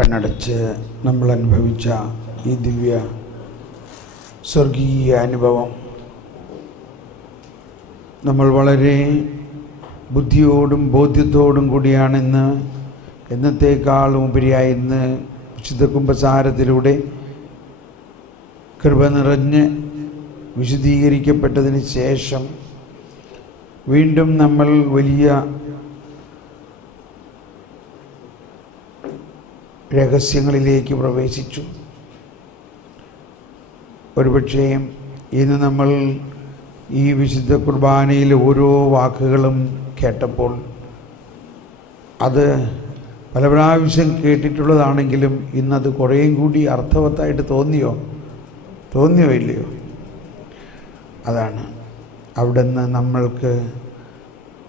കണ്ണടച്ച് നമ്മൾ അനുഭവിച്ച ഈ ദിവ്യ സ്വർഗീയ അനുഭവം നമ്മൾ വളരെ ബുദ്ധിയോടും ബോധ്യത്തോടും കൂടിയാണെന്ന് എന്നത്തേക്കാളും ഉപരിയായി ഇന്ന് വിശുദ്ധ കുമ്പസാരത്തിലൂടെ കൃപ നിറഞ്ഞ് വിശദീകരിക്കപ്പെട്ടതിന് ശേഷം വീണ്ടും നമ്മൾ വലിയ രഹസ്യങ്ങളിലേക്ക് പ്രവേശിച്ചു. ഒരുപക്ഷേ ഇന്ന് നമ്മൾ ഈ വിശുദ്ധ കുർബാനയിൽ ഓരോ വാക്കുകളും കേട്ടപ്പോൾ അത് പല പ്രാവശ്യം കേട്ടിട്ടുള്ളതാണെങ്കിലും ഇന്നത് കുറേയും കൂടി അർത്ഥവത്തായിട്ട് തോന്നിയോ ഇല്ലയോ? അതാണ് അവിടുന്ന് നമ്മൾക്ക്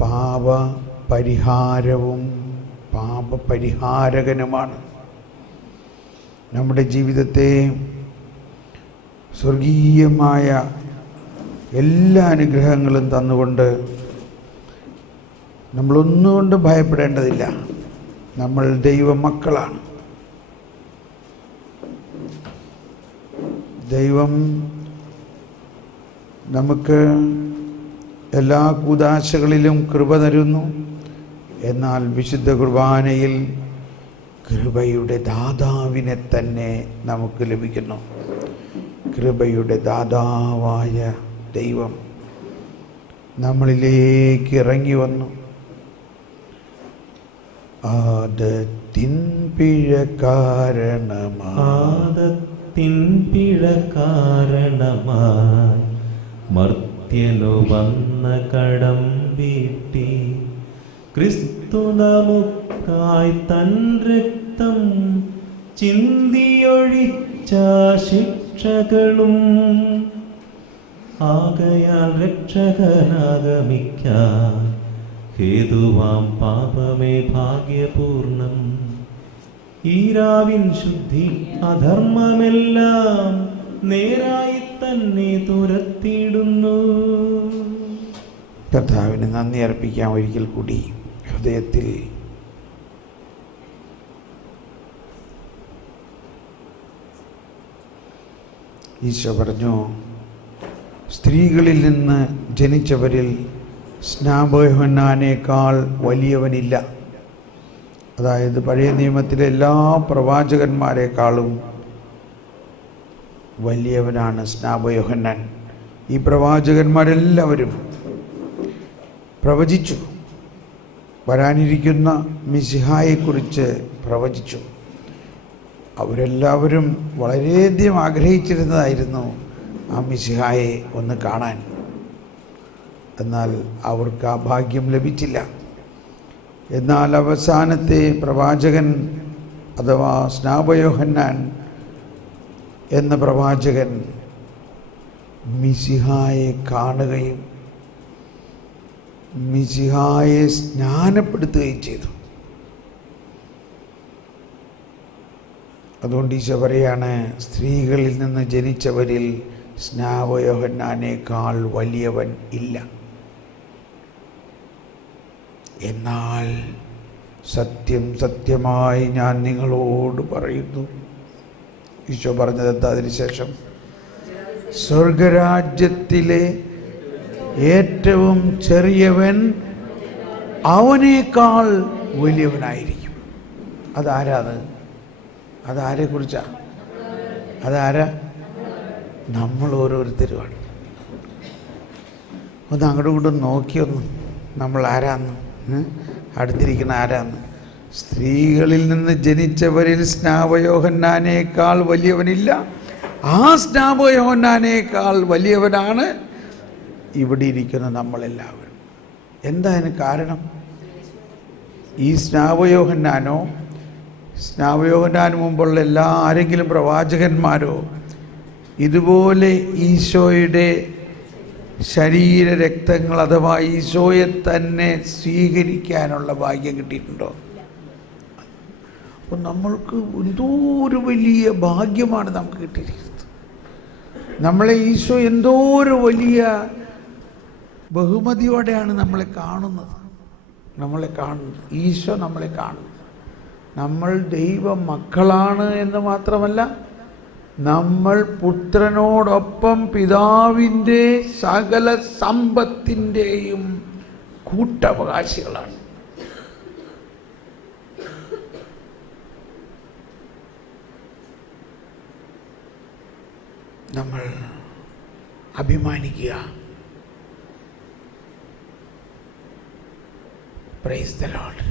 പാപപരിഹാരകനുമാണ്. നമ്മുടെ ജീവിതത്തെ സ്വർഗീയമായ എല്ലാ അനുഗ്രഹങ്ങളും തന്നുകൊണ്ട് നമ്മളൊന്നുകൊണ്ട് ഭയപ്പെടേണ്ടതില്ല. നമ്മൾ ദൈവമക്കളാണ്. ദൈവം നമുക്ക് എല്ലാ കൂദാശകളിലും കൃപ തരുന്നു. എന്നാൽ വിശുദ്ധ കുർബാനയിൽ കൃപയുടെ ദാതാവിനെ തന്നെ നമുക്ക് ലഭിക്കുന്നു. കൃപയുടെ ദാതാവായ ദൈവം നമ്മളിലേക്ക് ഇറങ്ങി വന്നു. ആദത്തിൻ പിഴ കാരണമായി മർത്യനു വന്ന കടം വീട്ടി ക്രിസ്തു നമുക്കായി തൻ രക്തം ചിന്തിയൊഴിച്ച ശിക്ഷകളും ആകയാൽ രക്ഷകനാഗമിക്കാൻ ഹേതുവാം പാപമേ ഭാഗ്യപൂർണം. ഈരാവിൻ ശുദ്ധി അധർമ്മമെല്ലാം നേരായി തന്നെ തുരത്തിയിടുന്നു. കർത്താവിന് നന്ദി അർപ്പിക്കാം. ഒരിക്കൽ കൂടി ഹൃദയത്തിൽ ഈശോ പറഞ്ഞു, സ്ത്രീകളിൽ നിന്ന് ജനിച്ചവരിൽ സ്നാപയോഹന്നാനേക്കാൾ വലിയവനില്ല. അതായത് പഴയ നിയമത്തിലെ എല്ലാ പ്രവാചകന്മാരെക്കാളും വലിയവനാണ് സ്നാപയോഹന്നാൻ. ഈ പ്രവാചകന്മാരെല്ലാവരും പ്രവചിച്ചു, വരാനിരിക്കുന്ന മിശിഹായെക്കുറിച്ച് പ്രവചിച്ചു. അവരെല്ലാവരും വളരെയധികം ആഗ്രഹിച്ചിരുന്നതായിരുന്നു ആ മിശിഹായെ ഒന്ന് കാണാൻ. എന്നാൽ അവർക്ക് ആ ഭാഗ്യം ലഭിച്ചില്ല. എന്നാൽ അവസാനത്തെ പ്രവാചകൻ അഥവാ സ്നാപയോഹന്നാൻ എന്ന പ്രവാചകൻ മിശിഹായെ കാണുകയും മിശിഹായെ സ്നാനപ്പെടുത്തുകയും ചെയ്തു. അതുകൊണ്ട് ഈശോ പറയാണ്, സ്ത്രീകളിൽ നിന്ന് ജനിച്ചവരിൽ സ്നാപയോഹന്നാനേക്കാൾ വലിയവൻ ഇല്ല. എന്നാൽ സത്യം സത്യമായി ഞാൻ നിങ്ങളോട് പറയുന്നു. ഈശോ പറഞ്ഞത് എന്താ അതിനുശേഷം? സ്വർഗരാജ്യത്തിലെ ഏറ്റവും ചെറിയവൻ അവനേക്കാൾ വലിയവനായിരിക്കും. അതാരെക്കുറിച്ചാ? അതാരാ? നമ്മൾ ഓരോരുത്തരുമാണ്. ഒന്ന് അങ്ങോട്ടും ഇങ്ങോട്ടും നോക്കിയൊന്ന് നമ്മൾ ആരാന്ന്, അടുത്തിരിക്കുന്ന ആരാന്ന്. സ്ത്രീകളിൽ നിന്ന് ജനിച്ചവരിൽ സ്നാപയോഹന്നാനേക്കാൾ വലിയവനില്ല. ആ സ്നാപയോഹന്നാനേക്കാൾ വലിയവനാണ് ഇവിടെ ഇരിക്കുന്ന നമ്മളെല്ലാവരും. എന്താ അതിന് കാരണം? ഈ സ്നാപയോഹന്നാന് മുമ്പുള്ള ആരെങ്കിലും പ്രവാചകന്മാരോ ഇതുപോലെ ഈശോയുടെ ശരീരരക്തങ്ങൾ അഥവാ ഈശോയെ തന്നെ സ്വീകരിക്കാനുള്ള ഭാഗ്യം കിട്ടിയിട്ടുണ്ടോ? അപ്പോൾ നമ്മൾക്ക് എന്തോ ഒരു വലിയ ഭാഗ്യമാണ് നമുക്ക് കിട്ടിയിരിക്കുന്നത്. നമ്മളെ ഈശോ എന്തോ ഒരു വലിയ ബഹുമതിയോടെയാണ് നമ്മളെ കാണുന്നത്. ഈശോ നമ്മളെ കാണുന്നു. നമ്മൾ ദൈവ മക്കളാണ് എന്ന് മാത്രമല്ല, നമ്മൾ പുത്രനോടൊപ്പം പിതാവിൻ്റെ സകല സമ്പത്തിൻ്റെയും കൂട്ടവകാശികളാണ്. നമ്മൾ അഭിമാനിക്കുക. Praise the Lord.